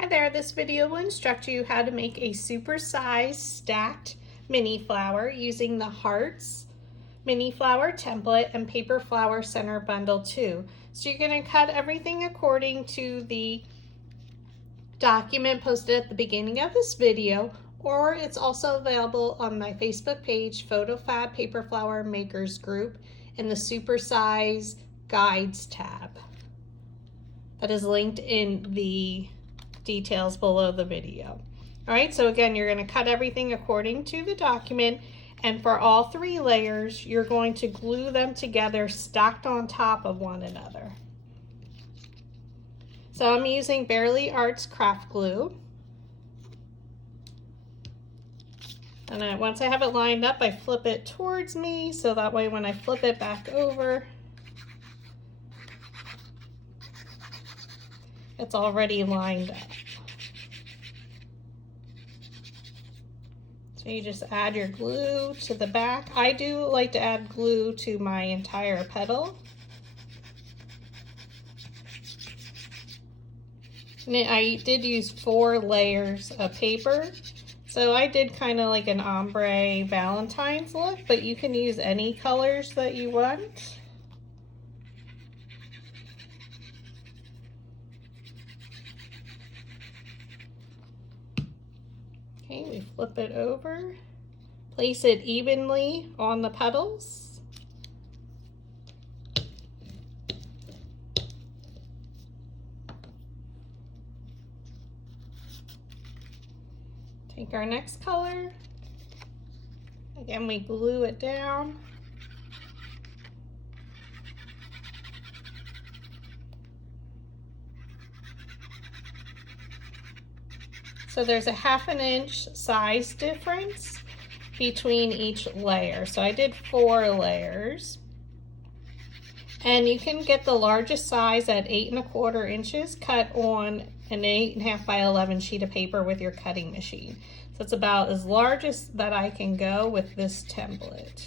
Hi there, this video will instruct you how to make a supersized stacked mini flower using the Hearts mini flower template and paper flower center bundle 2. So you're going to cut everything according to the document posted at the beginning of this video, or it's also available on my Facebook page, PhotoFabPaperFlower Makers Group, in the Supersized Guides tab. That is linked in the details below the video. All right, so again, you're going to cut everything according to the document, and for all 3 layers, you're going to glue them together, stacked on top of one another. So I'm using Bearly Arts craft glue. And once I have it lined up, I flip it towards me, so that way when I flip it back over, it's already lined up. So you just add your glue to the back. I do like to add glue to my entire petal. And I did use 4 layers of paper. So I did kind of like an ombre Valentine's look, but you can use any colors that you want. Okay, we flip it over, place it evenly on the petals. Take our next color. Again, we glue it down. So there's a 1/2 inch size difference between each layer. So I did 4 layers. And you can get the largest size at 8¼ inches cut on an 8.5 by 11 sheet of paper with your cutting machine. So it's about as large as that I can go with this template.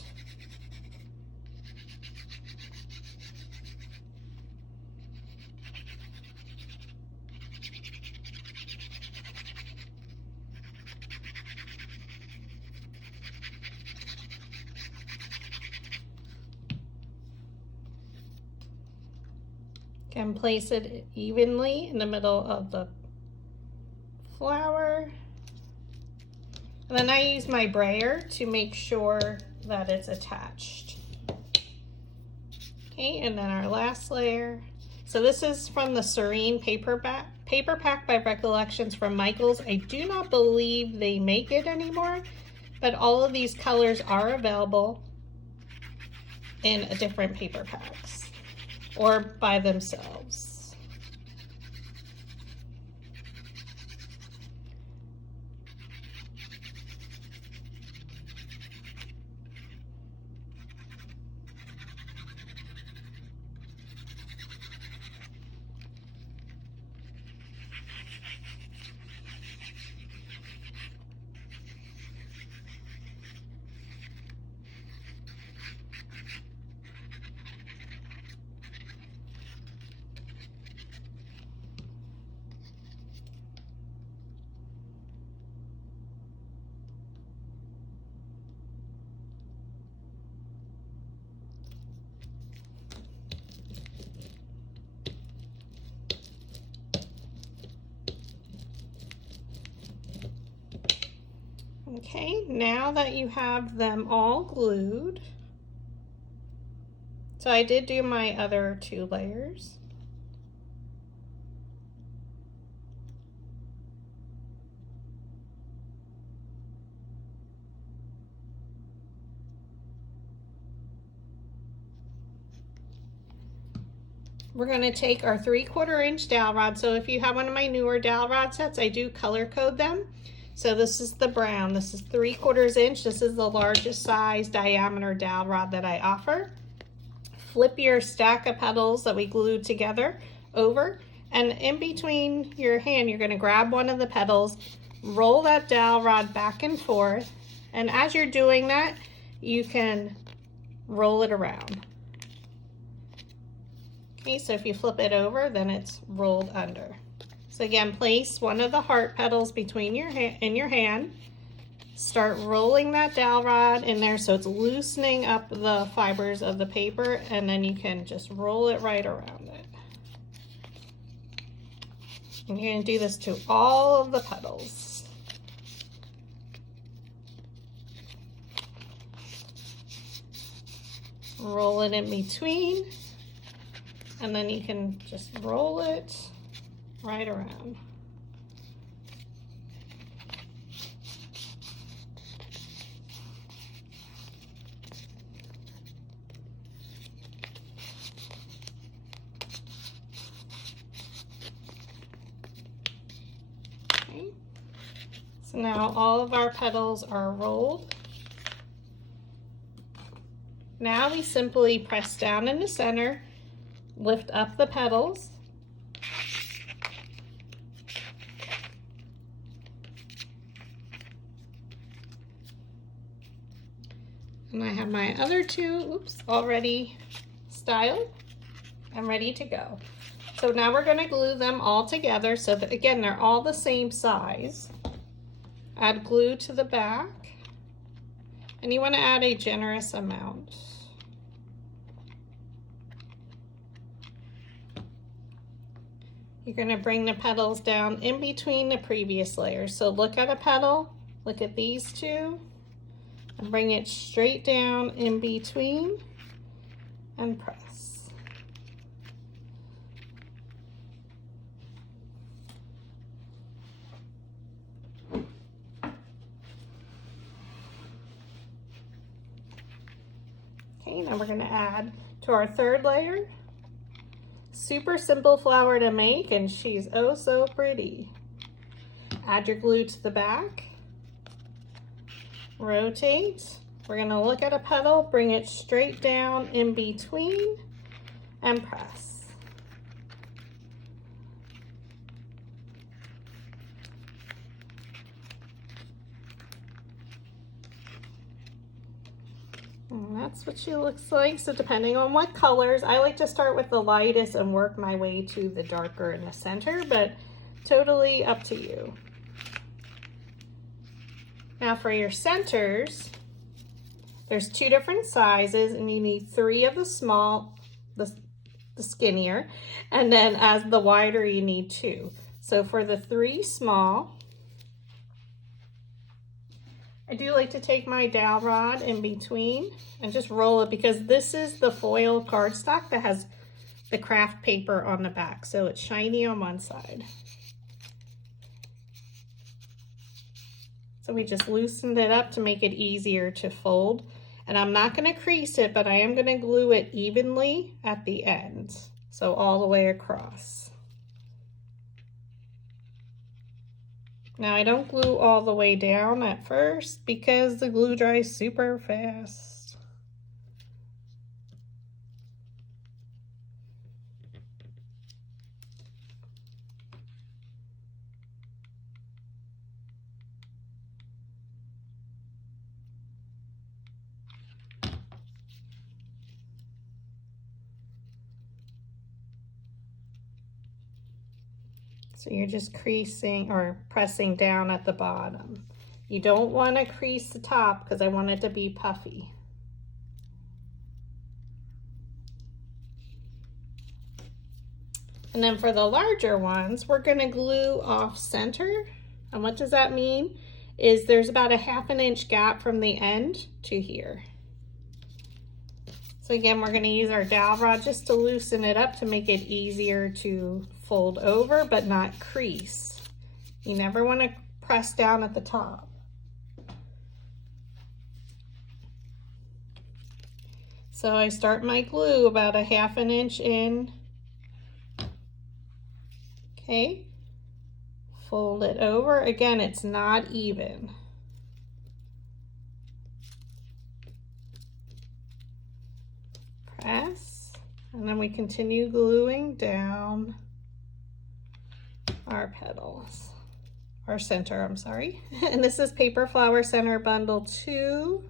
Again, place it evenly in the middle of the flower. And then I use my brayer to make sure that it's attached. Okay, and then our last layer. So this is from the Serene Paper Pack by Recollections from Michaels. I do not believe they make it anymore, but all of these colors are available in different paper packs or by themselves. Okay, now that you have them all glued, so I did do my other 2 layers. We're going to take our 3/4 inch dowel rod. So if you have one of my newer dowel rod sets, I do color code them. So this is the brown, this is 3/4 inch. This is the largest size diameter dowel rod that I offer. Flip your stack of petals that we glued together over, and in between your hand, you're going to grab one of the petals, roll that dowel rod back and forth, and as you're doing that, you can roll it around. Okay, so if you flip it over, then it's rolled under. So again, place one of the heart petals between in your hand. Start rolling that dowel rod in there so it's loosening up the fibers of the paper, and then you can just roll it right around it. And you're going to do this to all of the petals. Roll it in between, and then you can just roll it right around. Okay. So now all of our petals are rolled. Now we simply press down in the center, lift up the petals, and I have my other two, already styled and ready to go. So now we're going to glue them all together so that, again, they're all the same size. Add glue to the back, and you want to add a generous amount. You're going to bring the petals down in between the previous layers. So look at a petal, look at these two, and bring it straight down in between and press. Okay, now we're going to add to our third layer. Super simple flower to make, and she's oh so pretty. Add your glue to the back. Rotate. We're going to look at a petal, bring it straight down in between, and press. And that's what she looks like. So depending on what colors, I like to start with the lightest and work my way to the darker in the center, but totally up to you. Now for your centers, there's two different sizes, and you need 3 of the small, the skinnier, and then as the wider you need 2. So for the 3 small, I do like to take my dowel rod in between and just roll it, because this is the foil cardstock that has the craft paper on the back, so it's shiny on one side. So we just loosened it up to make it easier to fold. And I'm not going to crease it, but I am going to glue it evenly at the ends, so all the way across. Now I don't glue all the way down at first because the glue dries super fast. So you're just creasing or pressing down at the bottom. You don't want to crease the top because I want it to be puffy. And then for the larger ones, we're going to glue off center. And what does that mean? Is there's about a 1/2 inch gap from the end to here. So again, we're going to use our dowel rod just to loosen it up to make it easier to fold over but not crease. You never want to press down at the top. So I start my glue about a 1/2 inch in. Okay, fold it over. Again, it's not even. Press, and then we continue gluing down our petals, our center, I'm sorry. And this is Paper Flower Center Bundle 2.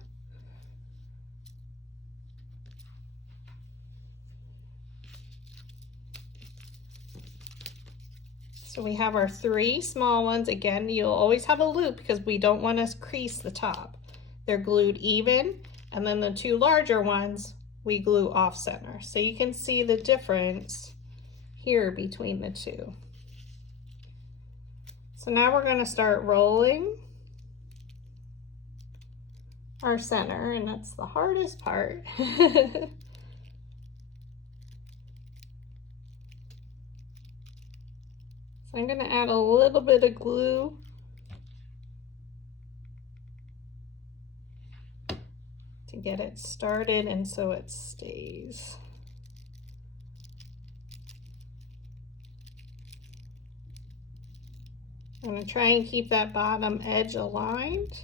So we have our 3 small ones. Again, you'll always have a loop because we don't want to crease the top. They're glued even, and then the 2 larger ones we glue off center. So you can see the difference here between the 2. So now we're going to start rolling our center, and that's the hardest part. So I'm going to add a little bit of glue to get it started and so it stays. I'm going to try and keep that bottom edge aligned.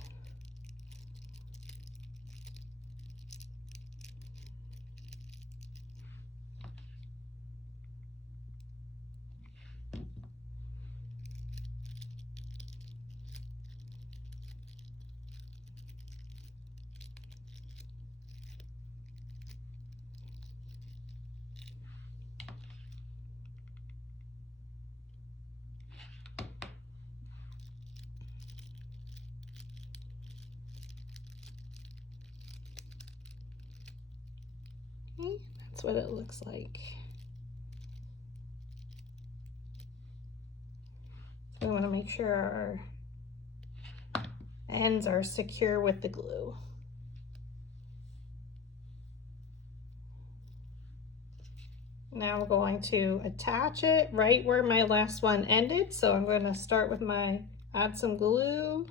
Okay, that's what it looks like. So we want to make sure our ends are secure with the glue. Now we're going to attach it right where my last one ended. So I'm going to start with add some glue.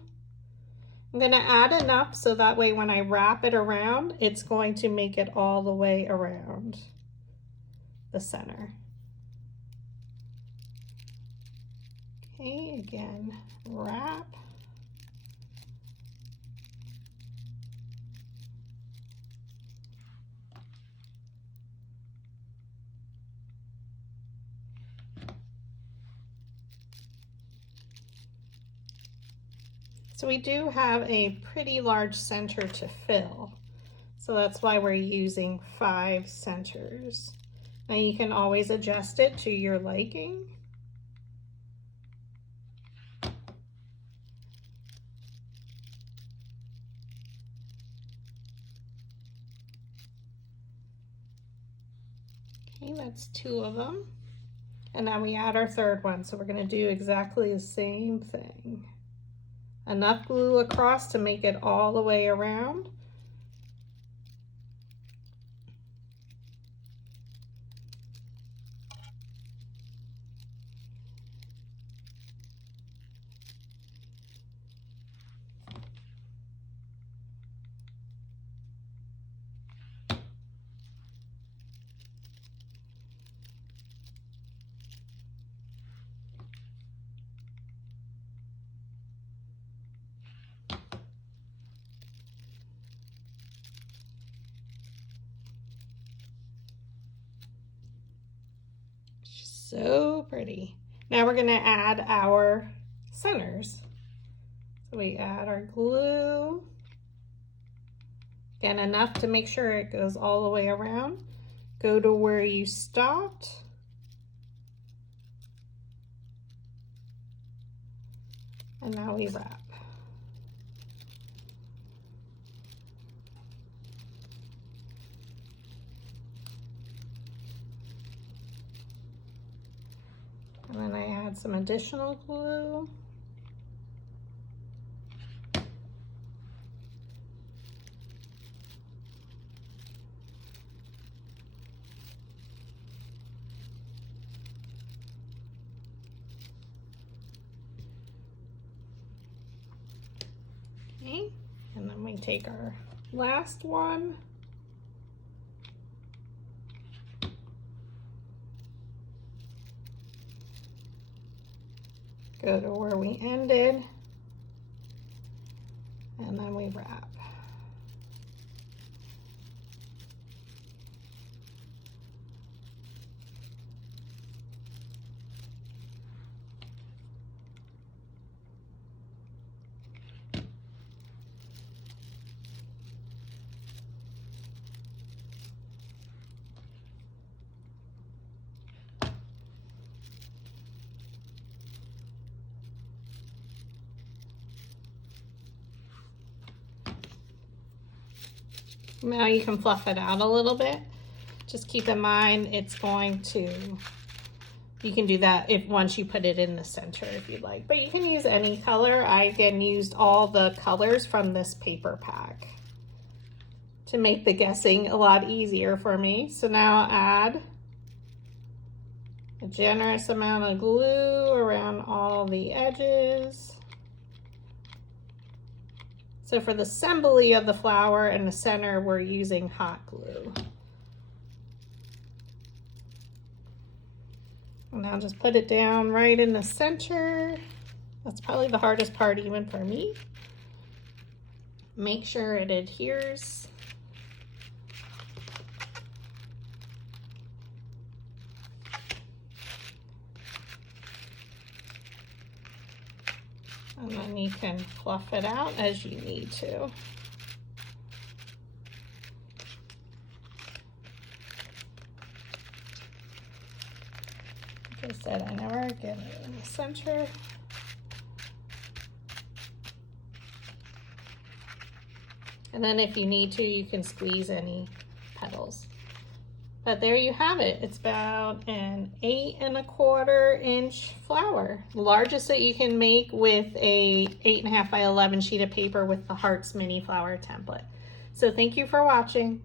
I'm going to add enough so that way when I wrap it around, it's going to make it all the way around the center. Okay, again, wrap. So we do have a pretty large center to fill. So that's why we're using 5 centers. Now you can always adjust it to your liking. Okay, that's 2 of them. And now we add our 3rd one. So we're going to do exactly the same thing. Enough glue across to make it all the way around. So pretty. Now we're going to add our centers. So we add our glue. Again, enough to make sure it goes all the way around. Go to where you stopped. And now we wrap. And then I add some additional glue. Okay, and then we take our last one. Go to where we ended, and then we wrap. Now you can fluff it out a little bit. Just keep in mind it's going to, you can do that if once you put it in the center if you'd like, but you can use any color. I again used all the colors from this paper pack to make the guessing a lot easier for me. So now I'll add a generous amount of glue around all the edges. So for the assembly of the flower and the center, we're using hot glue. And I'll just put it down right in the center. That's probably the hardest part even for me. Make sure it adheres. And then you can fluff it out as you need to. Like I said, I never get it in the center. And then if you need to, you can squeeze any petals. But there you have it. It's about an 8 1/4 inch flower. The largest that you can make with a 8.5 by 11 sheet of paper with the Hearts mini flower template. So thank you for watching.